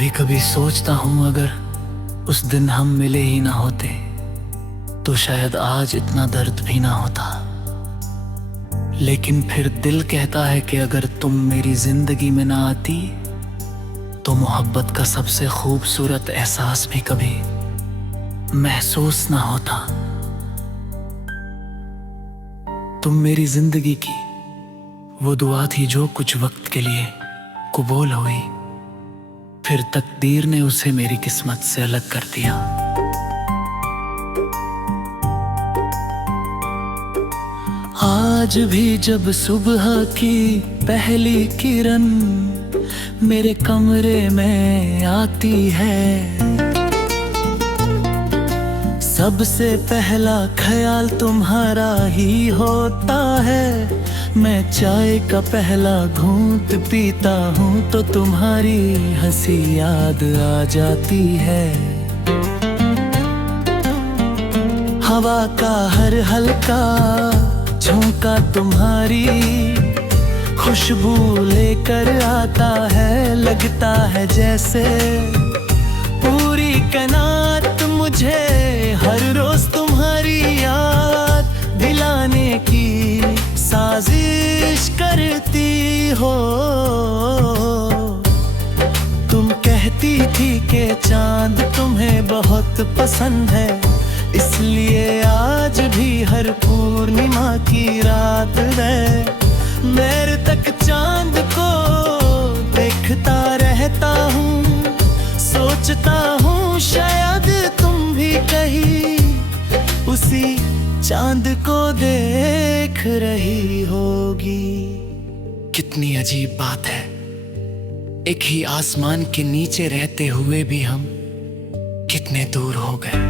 कभी कभी सोचता हूँ अगर उस दिन हम मिले ही ना होते तो शायद आज इतना दर्द भी ना होता। लेकिन फिर दिल कहता है कि अगर तुम मेरी जिंदगी में ना आती तो मोहब्बत का सबसे खूबसूरत एहसास भी कभी महसूस ना होता। तुम मेरी जिंदगी की वो दुआ थी जो कुछ वक्त के लिए कबूल हुई, फिर तकदीर ने उसे मेरी किस्मत से अलग कर दिया। आज भी जब सुबह की पहली किरण मेरे कमरे में आती है, सबसे पहला ख्याल तुम्हारा ही होता है। मैं चाय का पहला घूंट पीता हूँ तो तुम्हारी हंसी याद आ जाती है। हवा का हर हल्का झोंका तुम्हारी खुशबू लेकर आता है। लगता है जैसे पूरी कायनात मुझे हर रोज तुम्हारी याद दिलाने की साजिश करती हो। तुम कहती थी कि चांद तुम्हें बहुत पसंद है, इसलिए आज भी हर पूर्णिमा की रात है मेरे तक चांद को देखता रहता हूँ। सोचता हूँ शायद तुम भी कहीं उसी चांद को देख रही होगी। कितनी अजीब बात है, एक ही आसमान के नीचे रहते हुए भी हम कितने दूर हो गए।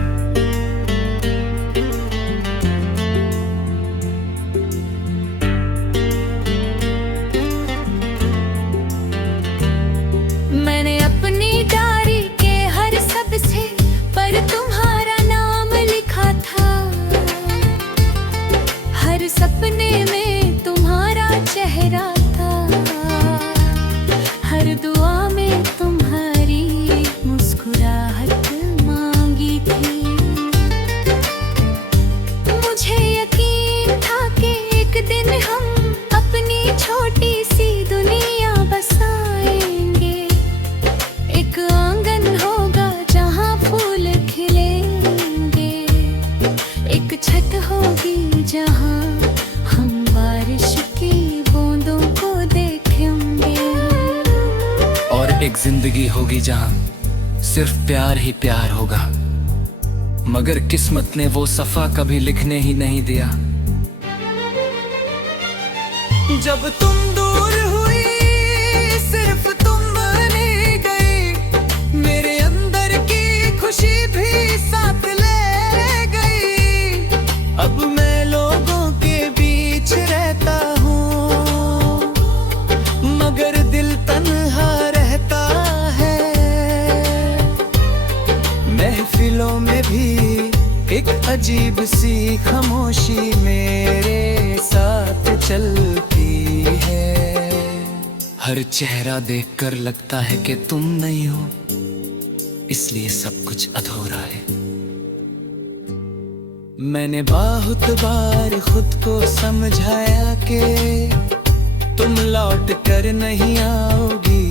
मैंने अपनी डायरी के हर सबसे पर तुम्हारा नाम लिखा था। हर सपने में तुम्हारा चेहरा था, हर दुआ में तुम्हारी मुस्कुराहट मांगी थी। मुझे यकीन था कि एक दिन हम अपनी छोटी सी दुनिया बसाएंगे। एक आंगन होगा जहाँ फूल खिलेंगे, एक छत होगी जहाँ हम बारिश की बूंदों को देखेंगे। और एक जिंदगी होगी जहाँ सिर्फ प्यार ही प्यार होगा, मगर किस्मत ने वो सफा कभी लिखने ही नहीं दिया। जब तुम दूर हुई सिर्फ तुम बनी गई, मेरे अंदर की खुशी भी साथ ले गई। अब मैं लोगों के बीच रहता हूँ मगर दिल तन्हा रहता है। महफिलों में भी एक अजीब सी खामोशी मेरे साथ चलती है। हर चेहरा देखकर लगता है कि तुम नहीं हो, इसलिए सब कुछ अधूरा है। मैंने बहुत बार खुद को समझाया कि तुम लौट कर नहीं आओगी,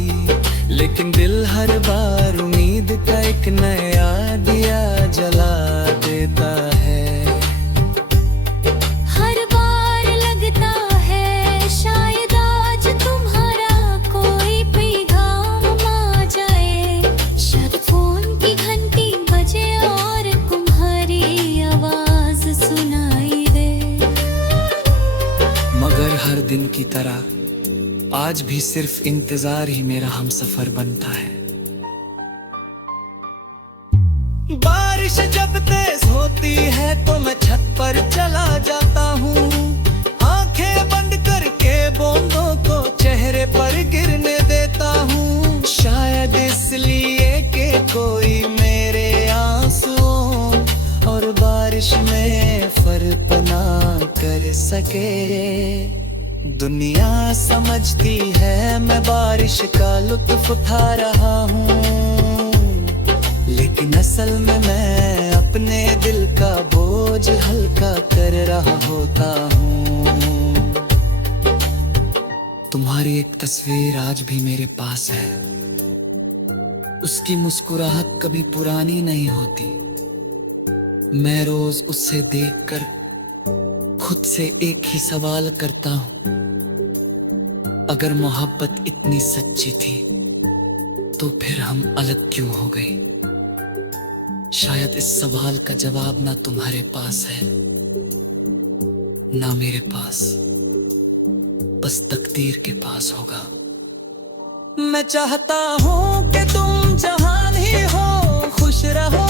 लेकिन दिल हर बार उम्मीद का एक नया दिया जला देता है। हर बार लगता है शायद आज तुम्हारा कोई पैगाम आ जाए। शायद फोन की घंटी बजे और तुम्हारी आवाज सुनाई दे। मगर हर दिन की तरह आज भी सिर्फ इंतजार ही मेरा हमसफर बनता है। बारिश जब तेज होती है तो मैं छत पर चला जाता हूँ, आंखें बंद करके बूंदों को चेहरे पर गिरने देता हूँ। शायद इसलिए कि कोई मेरे आंसुओं और बारिश में फर्क ना कर सके। दुनिया समझती है मैं बारिश का लुत्फ उठा रहा हूँ। लेकिन असल में मैं अपने दिल का बोझ हल्का कर रहा होता हूँ। तुम्हारी एक तस्वीर आज भी मेरे पास है, उसकी मुस्कुराहट कभी पुरानी नहीं होती। मैं रोज उससे देखकर खुद से एक ही सवाल करता हूँ, अगर मोहब्बत इतनी सच्ची थी तो फिर हम अलग क्यों हो गए। शायद इस सवाल का जवाब ना तुम्हारे पास है ना मेरे पास, बस तकदीर के पास होगा। मैं चाहता हूँ कि तुम जहान ही हो, खुश रहो।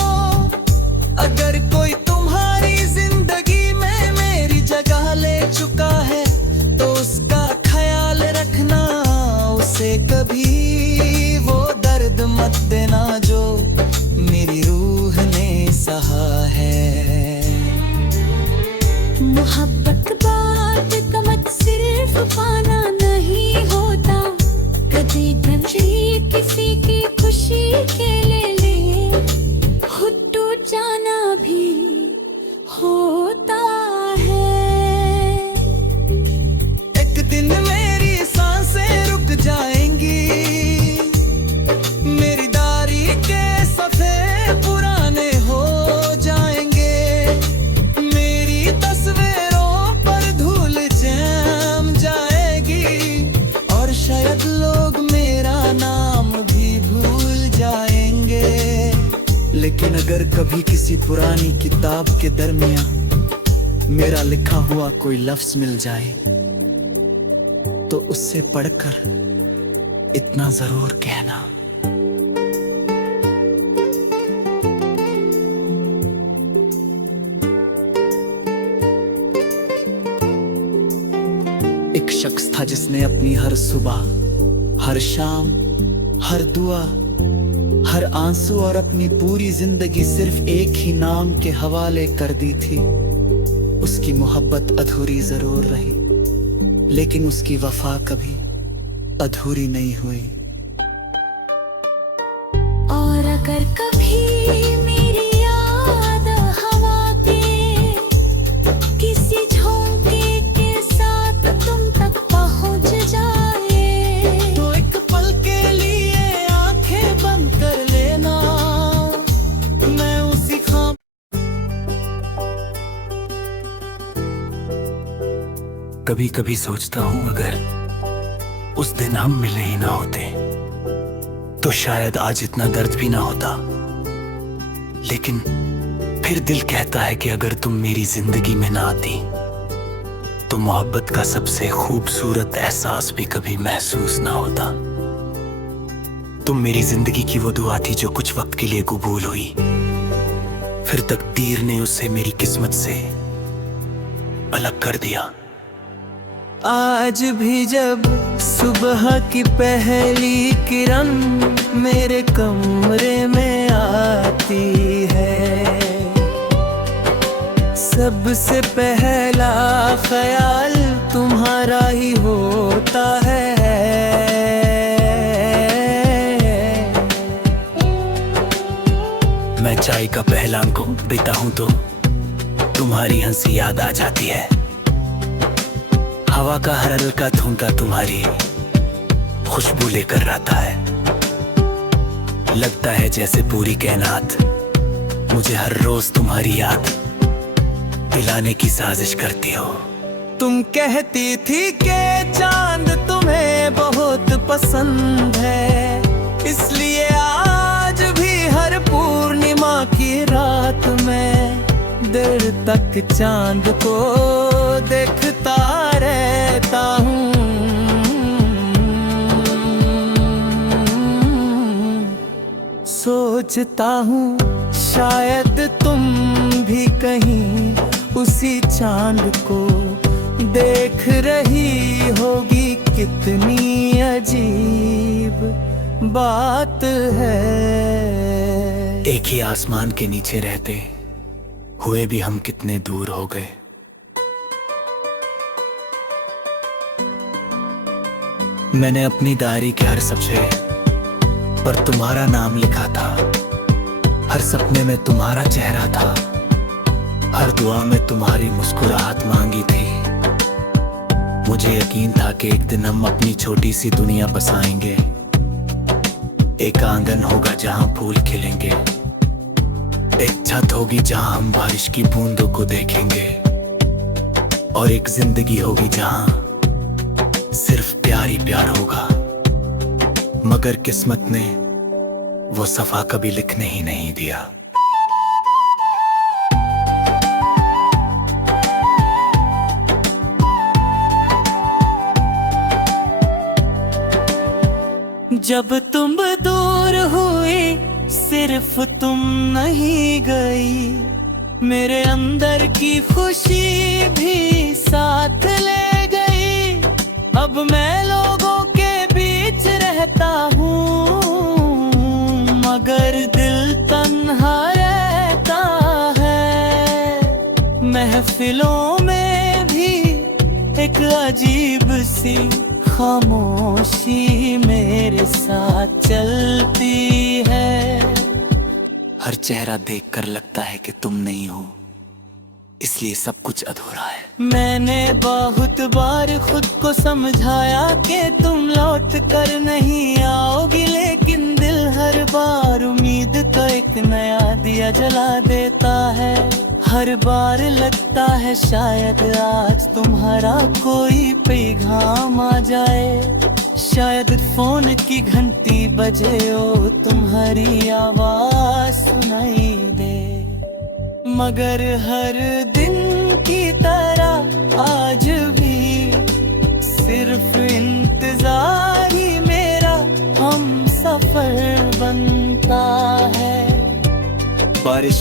अगर कोई तुम्हारी जिंदगी में मेरी जगह ले चुका है तो उसका ख्याल रखना, उसे कभी वो दर्द मत देना जो मेरी रूह ने सहा है। मोहब्बत बात का मत सिर्फ पाना नहीं होता, कभी कभी किसी की खुशी के लिए खुद टूट जाना भी होता है। एक दिन मेरी सांसें रुक जाएंगी, मेरी डायरी के सफ़े पुराने हो जाएंगे, मेरी तस्वीरों पर धूल जम जाएगी और शायद लोग मेरा नाम भी भूल जाएंगे। लेकिन अगर कभी किसी पुरानी किताब के दरमियान मेरा लिखा हुआ कोई लफ्ज मिल जाए तो उससे पढ़कर इतना जरूर कहना, एक शख्स था जिसने अपनी हर सुबह, हर शाम, हर दुआ, हर आंसू और अपनी पूरी जिंदगी सिर्फ एक ही नाम के हवाले कर दी थी। उसकी मोहब्बत अधूरी जरूर रही, लेकिन उसकी वफा कभी अधूरी नहीं हुई। और अगर कभी मेरी याद हवा के किसी झोंके के साथ तुम तक पहुंच जाए तो एक पल के लिए आंखें बंद कर लेना, मैं उसी खाम। कभी कभी सोचता हूँ अगर उस दिन हम मिले ही ना होते तो शायद आज इतना दर्द भी ना होता। लेकिन फिर दिल कहता है कि अगर तुम मेरी जिंदगी में ना आती तो मोहब्बत का सबसे खूबसूरत एहसास भी कभी महसूस ना होता। तुम मेरी जिंदगी की वो दुआ थी जो कुछ वक्त के लिए कबूल हुई, फिर तकदीर ने उसे मेरी किस्मत से अलग कर दिया। आज भी जब सुबह की पहली किरण मेरे कमरे में आती है, सबसे पहला ख्याल तुम्हारा ही होता है। मैं चाय का पहला घूंट पीता हूँ तो तुम्हारी हंसी याद आ जाती है। हवा का हर हल्का धुंका तुम्हारी खुशबू लेकर आता है। लगता है जैसे पूरी कायनात मुझे हर रोज तुम्हारी याद दिलाने की साजिश करती हो। तुम कहती थी कि चांद तुम्हें बहुत पसंद है, इसलिए आज भी हर पूर्णिमा की रात में देर तक चांद को देखता रहता हूँ। सोचता हूँ शायद तुम भी कहीं उसी चांद को देख रही होगी। कितनी अजीब बात है, एक ही आसमान के नीचे रहते हुए भी हम कितने दूर हो गए। मैंने अपनी डायरी के हर सफ़े पर तुम्हारा नाम लिखा था, हर सपने में तुम्हारा चेहरा था, हर दुआ में तुम्हारी मुस्कुराहट मांगी थी। मुझे यकीन था कि एक दिन हम अपनी छोटी सी दुनिया बसाएंगे। एक आंगन होगा जहां फूल खिलेंगे, एक छत होगी जहां हम बारिश की बूंदों को देखेंगे, और एक जिंदगी होगी जहां सिर्फ प्यार ही प्यार होगा। मगर किस्मत ने वो सफा कभी लिखने ही नहीं दिया। जब तुम दूर हुई, सिर्फ तुम नहीं गई, मेरे अंदर की खुशी भी साथ ले गई। अब मैं लोगों के बीच रहता हूँ, मगर दिल तन्हा रहता है। महफिलों में भी एक अजीब सी खामोशी मेरे साथ चलती है। हर चेहरा देखकर लगता है कि तुम नहीं हो, इसलिए सब कुछ अधूरा है। मैंने बहुत बार खुद को समझाया कि तुम लौट कर नहीं आओगी, लेकिन दिल हर बार उम्मीद का एक नया दिया जला देता है। हर बार लगता है शायद आज तुम्हारा कोई पैगाम आ जाए, शायद फोन की घंटी बजे ओ तुम्हारी आवाज सुनाई दे। मगर हर दिन की तरह आज भी सिर्फ इंतजार ही मेरा हम सफर बनता है। बारिश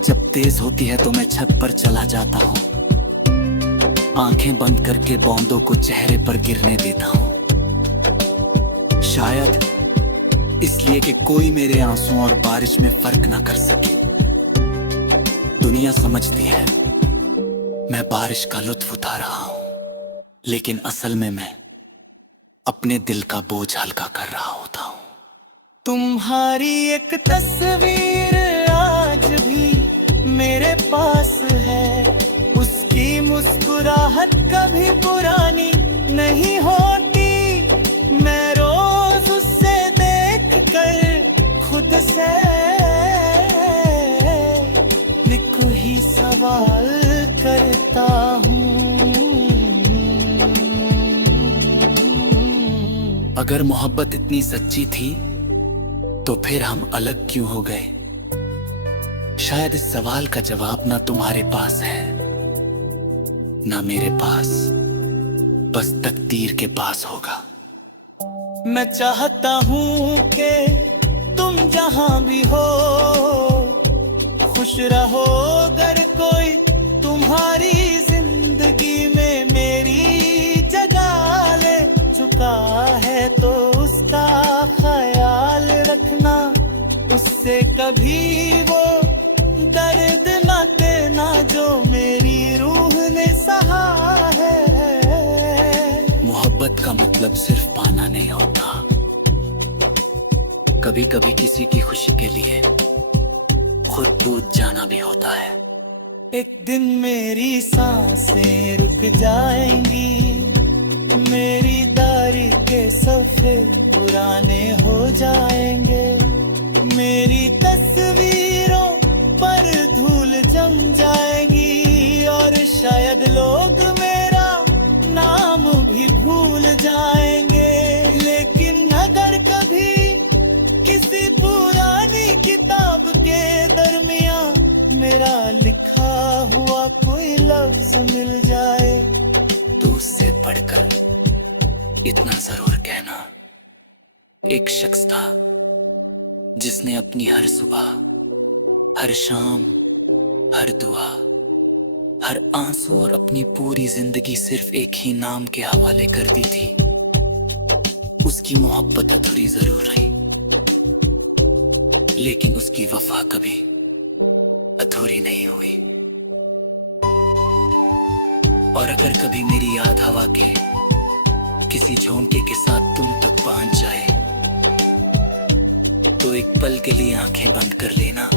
जब तेज होती है तो मैं छत पर चला जाता हूँ, आंखें बंद करके बूंदों को चेहरे पर गिरने देता हूँ। शायद इसलिए कि कोई मेरे आंसुओं और बारिश में फर्क ना कर सके। दुनिया समझती है मैं बारिश का लुत्फ उठा रहा हूँ, लेकिन असल में मैं अपने दिल का बोझ हल्का कर रहा होता हूँ। तुम्हारी एक तस्वीर आज भी मेरे पास है, उसकी मुस्कुराहट कभी पुरानी नहीं होती। मैं रोज उससे देख कर खुद से लिखो ही सवाल करता हूँ, अगर मोहब्बत इतनी सच्ची थी तो फिर हम अलग क्यों हो गए? शायद इस सवाल का जवाब ना तुम्हारे पास है ना मेरे पास, बस तकदीर के पास होगा। मैं चाहता हूँ कि तुम जहां भी हो खुश रहो, अगर कोई तुम्हारी जिंदगी में मेरी जगह ले चुका है तो उसका ख्याल रखना, उससे कभी वो दर्द न देना जो मेरी रूह ने सहा है। मोहब्बत का मतलब सिर्फ पाना नहीं होता, कभी कभी किसी की खुशी के लिए खुद टूट जाना भी होता है। एक दिन मेरी सांसें रुक जाएंगी, मेरी दारी के सफ़े पुराने हो जाएंगे, मेरी तस्वीरों पर धूल जम जाएगी, और शायद लोग मेरा नाम भी भूल जाएंगे। लेकिन अगर कभी किसी पुरानी किताब के दरमियान मेरा लिखा हुआ कोई लफ्ज मिल जाए तो उससे पढ़कर इतना जरूर कहना, एक शख्स था जिसने अपनी हर सुबह, हर शाम, हर दुआ, हर आंसू और अपनी पूरी जिंदगी सिर्फ एक ही नाम के हवाले कर दी थी। उसकी मोहब्बत अधूरी जरूर रही, लेकिन उसकी वफा कभी अधूरी नहीं हुई। और अगर कभी मेरी याद हवा के किसी झोंके के साथ तुम तक पहुंच जाए तो एक पल के लिए आंखें बंद कर लेना,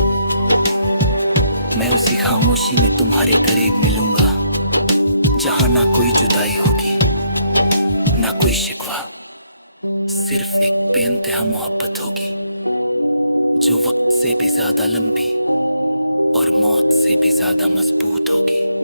मैं उसी खामोशी में तुम्हारे करीब मिलूंगा, जहां ना कोई जुदाई होगी, ना कोई शिकवा, सिर्फ एक बेइंतहा मोहब्बत होगी, जो वक्त से भी ज्यादा लंबी और मौत से भी ज्यादा मजबूत होगी।